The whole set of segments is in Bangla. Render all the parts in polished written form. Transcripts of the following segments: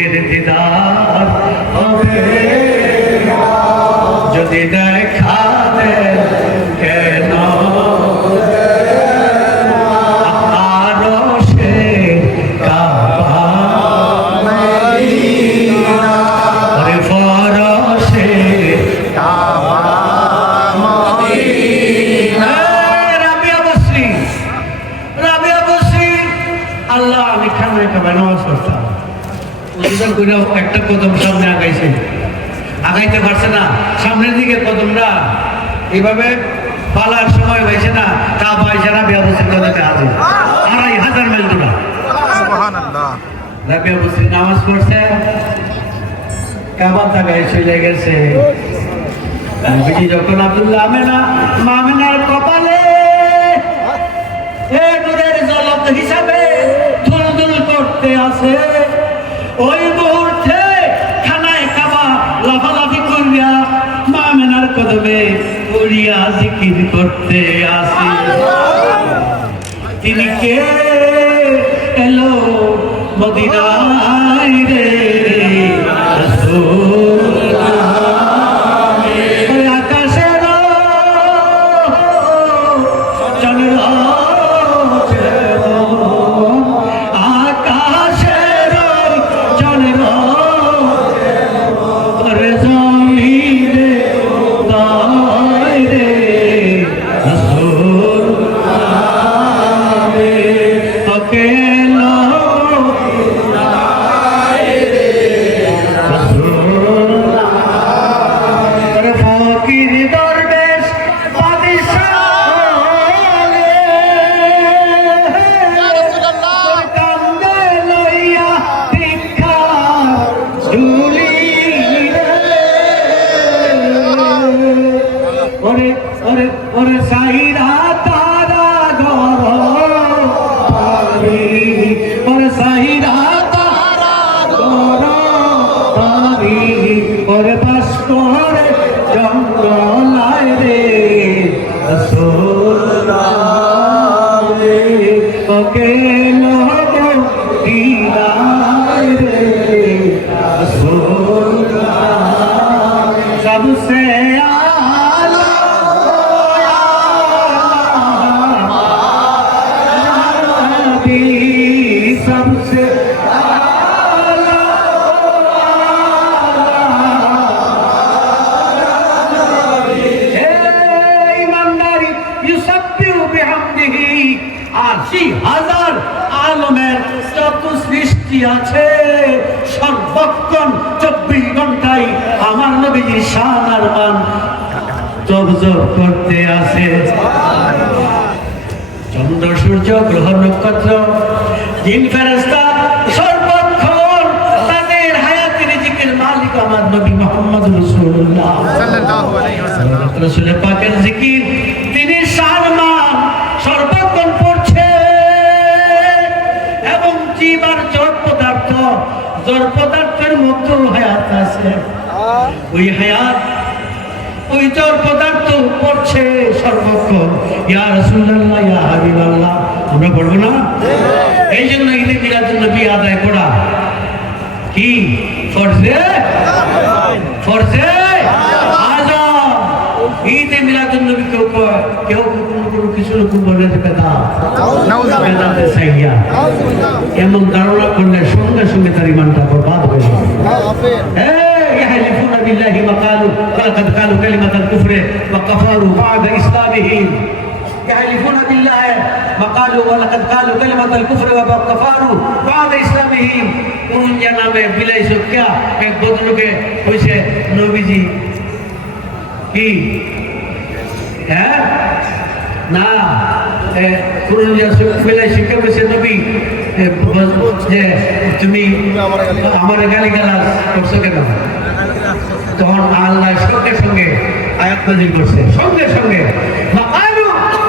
মনের দিদার হবে যদি দেখা দেন কেন আরশে কাবা আরে ফরশে কাবা মদিনা রাবিয়া বসরি আল্লাহ আমি খানা খাবার নামাজ পড়তাম ওজন করে একটা কদম সামনে আগাইতে পারছে না সামনের দিকে কদমরা এইভাবে পালার সময় হয়েছে না তা পাইছে না রাবিয়া বসরির কদমে হাজির ২৫০০ মাইল দূরা সুবহানাল্লাহ রাবিয়া বসরি নামাজ পড়ছে কাবা জায়গায় চলে গেছে বিটি যখন আব্দুল্লাহ মামিনার কপালে নূরের ঝলক হিসাবে দুলদুল করতে আছে ওই মুহূর্তে খানায় কাবা লাফালাফি করিয়া মামিনার কদমে পড়িয়া জিকির করতে আসে তিনি কে এলো মদিনায় রে সর্বক্ষণ ২৪ ঘন্টায় আমার নবীজির শান আর মান জপ করতে আছে চন্দ্র সূর্য গ্রহ নক্ষত্র জিন ফেরেশতা সর্বক্ষণ তাদের হায়াতের রিজিকের মালিক আমার নবী মুহাম্মদ রাসূলুল্লাহ সাল্লাল্লাহু আলাইহি ওয়াসাল্লাম রাসূল পাকের জিকির তিনি শান মান সর্বক্ষণ পড়ছে এবং জীবন জড় পদার্থের মধ্যে হায়াত আছে ওই হায়াত ওই জড় পদার্থ পড়ছে সর্বক্ষণ ইয়া রাসূলুল্লাহ ইয়া হাবিবাল্লাহ আমরা পড়বো না এই জন্য ঈদে মিলাদুন নবী আদায় করা কি ফরজে আযম ঈদে মিলাদুন নবী কেউ কোনো কিছু লোক বলে দেবে না নাউযুবিল্লাহ সাইয়া এমন ধারণা করলে সঙ্গে সঙ্গে তার ঈমানটা বরবাদ হয়ে যাবে يحلفون بالله وقالوا ولقد قالوا كلمة الكفر وكفروا بعد إسلامهم يحلفون بالله وقالوا ولقد قالوا كلمة الكفر وكفروا بعد إسلامهم কোন জানাবে বিলাই সক্কা এক বদলকে কইছে নবীজি কি হ্যাঁ না কোন বিলাই শিক্ষা কইছে নবী যে তুমি আমার গালিগালাজ করছো কেন তখন আল্লাহ সঙ্গে সঙ্গে আয়াত নাযিল করছে সঙ্গে সঙ্গে মাকালু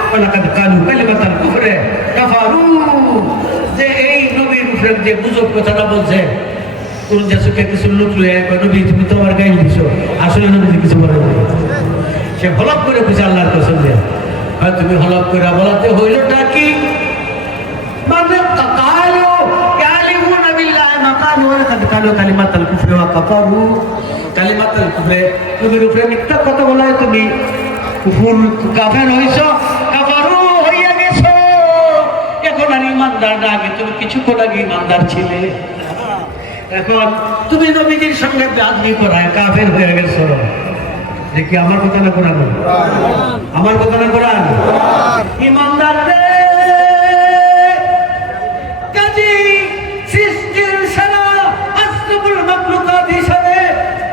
ওয়ালাকাদ কালু কালিমাতাল কুফরে কাফারু যে এই নবীর উপরে যে গুজব কথাটা বলছে কোন জাসুকে কিছু লোক লয়ে নবী তুমি তো আমার গায়ে দিছো আসলে নবী কিছু বলে না সে হলফ করে বুঝে আল্লাহর কসম দিয়ে আর তুমি হলফ করে বলাতে হইলটা কি মানে কালু কালিমুনা বিল্লাহি মাকালু ওয়ালাকাদ কালু কালিমাতাল কুফরি ওয়া কাফারু কালিমাতাল কুফরি, তুমি উপরে মিথ্যা কথা বলায় তুমি কুফর কাফের হইছো, কাফারু হইয়া গেছো। এখন আর ইমানদার না, আগে তুমি কিছুক্ষণ আগে ইমানদার ছিলে, এখন তুমি নবীজির সঙ্গে বেয়াদবি করায় কাফের হয়ে গেছো। দেখি আমার কথা না কোরআন, আমার কথা না কোরআন। ইমানদার রে কাজী সৃষ্টির সেনা আশরাফুল মাখলুকাত হিসাবে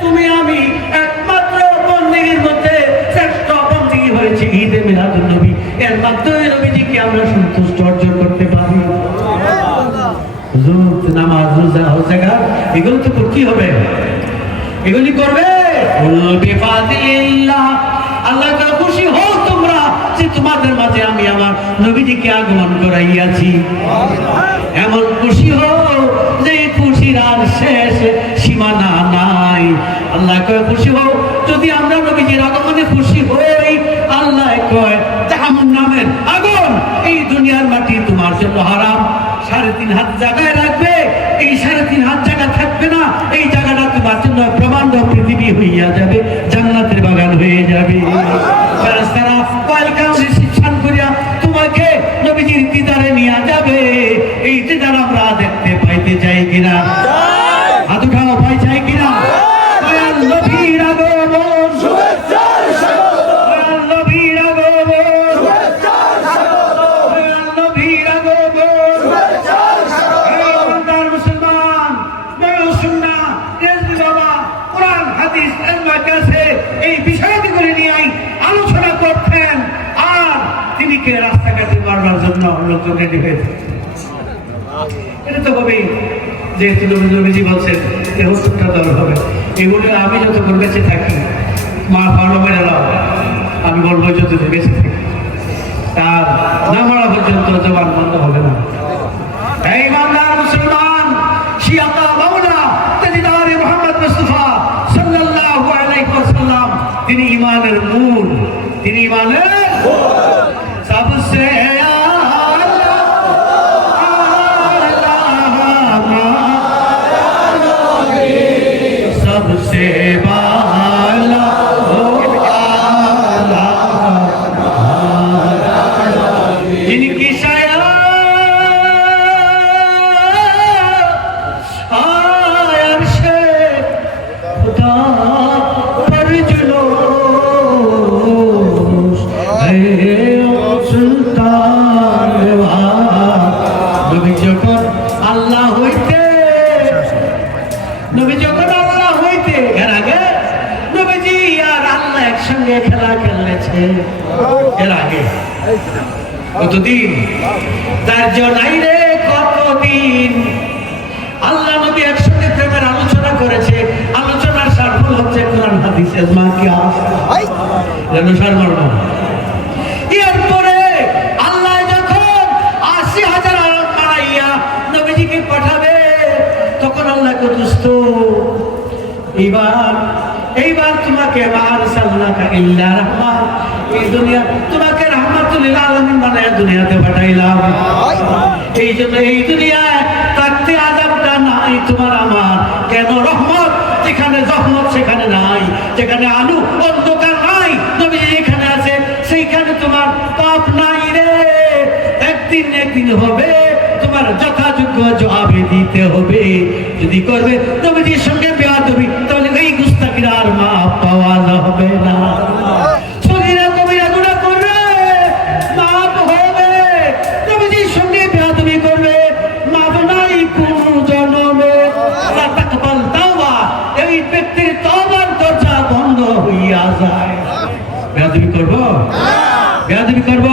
তুমি আমি একমাত্র বন্দেগীর মধ্যে শ্রেষ্ঠ বন্দেগী হয়েছে ঈদে মিলাদুন নবী। এর মাধ্যমে নবীজিকে আমরা সন্তুষ্ট অর্জন করতে পারি। হুজুর নামাজ রোজা হজেগা এগুলো তো কি হবে, এগুলি করবে আল্লাহ খুশি হও তোমরা যে তোমাদের মাঝে আমি আমার নবীজিকে আগমন করাইয়াছি। এমন খুশি হও যে খুশির আর শেষ সীমানা নাই। আল্লাহ কয় খুশি হও, যদি আমরা নবীজির আগমনে খুশি হই, আল্লাহ কয় জাহান্নামের আগুন এই দুনিয়ার মাটি তোমার জন্য হারাম। 3.5 হাত জায়গায় রাখবে, এই 3.5 হাত জায়গা থাকবে না, এই জায়গাটা তোমার জন্য প্রমাণ পৃথিবী হইয়া যাবে, জান্নাতের বাগান হয়ে যাবে। ফেরেশতারা ওয়েলকাম রিসিপশন করিয়া তোমাকে নবীজির দিদারে নিয়ে যাবে। এই দিদার আমরা দেখতে পাইতে চাই কিনা? হাত উঠাও, পাই চাই কিনা? দয়াল নবীর আগমন, শুভেচ্ছার স্বাগত। দয়াল নবীর আগমন, শুভেচ্ছার স্বাগত। দয়াল নবীর আগমন, শুভেচ্ছার স্বাগত। মুসলমান বড় সুন্নাহ রেজবি বাবা কোরআন হাদিস এলমা কাছে এই বিষয়গুলি নিয়ে আলোচনা করতেন, আর তিনি কে রাস্তাঘাটে মারবার জন্য লোকজন রেডি হয়েছে। এটা তো হবেই, যেহেতু নবীজি বলছেন যে 70টা দল হবে। এগুলো আমি যতক্ষণ বেঁচে থাকি, মা ভালো মেরে দাও, আমি বলবো যতক্ষণ বেঁচে থাকি তার না মারা পর্যন্ত জবান বন্ধ হবে না। এই বাংলার মুসলমান শিয়াতা মাওলা তাজদারে মুহাম্মদ মুস্তাফা সাল্লাল্লাহু আলাইহি ওয়াসাল্লাম, তিনি ঈমানের মূল, তিনি ঈমানের সবসে सबसे बाला हो आला जिनकी शाया अर्शे खुदा पर जुलूस है सुल्तान नबी যখন আল্লাহ হইতে, নবী যখন আল্লাহ হইতে, এর আগে নবীজি আর আল্লাহ একসঙ্গে খেলা খেলেছে। এর আগে কতদিন, তার জন্যই রে কতদিন আল্লাহ নবী একসঙ্গে প্রেমের আলোচনা করেছে। আলোচনার সারফল হচ্ছে কোরআন হাদিস এজমা কি জানো সারমর্ম। এরপরে আল্লাহ যখন 80,000 আরব বানাইয়া নবীজিকে পাঠাবে, তখন আল্লাহ কতুস্ত এইবার তোমাকে আরসালনাকা ইল্লা রাহমা, এই দুনিয়া তোমাকে রাহমাতুল লিল আলামিন বানায়া দুনিয়াতে পাঠাইলাম। এই জন্য এই দুনিয়ায় থাকতে আযাবটা নাই তোমার আমার। কেন? রহমত যেখানে রহমত সেখানে নাই, যেখানে আলো অন্ধকার নাই, নবী যেখানে আছে সেইখানে তোমার পাপ নাই রে। একদিন হবে তোমার যথাযোগ্য জবাবে দিতে হবে। যদি করবে নবীজির সঙ্গে বেয়াদবি, তাহলে এই গুস্তাখির আর মাপ পাওয়া যাবে না। সগীরা কবিরা গুনাহ করবে, মাপ হবে। নবীজির সঙ্গে বেয়াদবি করবে, মাপ নাই কোন জনমে। লা তাকবাল তাওবা, এই ব্যক্তির তওবার দরজা বন্ধ হইয়া যায়। বেয়াদবি করব, বেয়াদবি করব।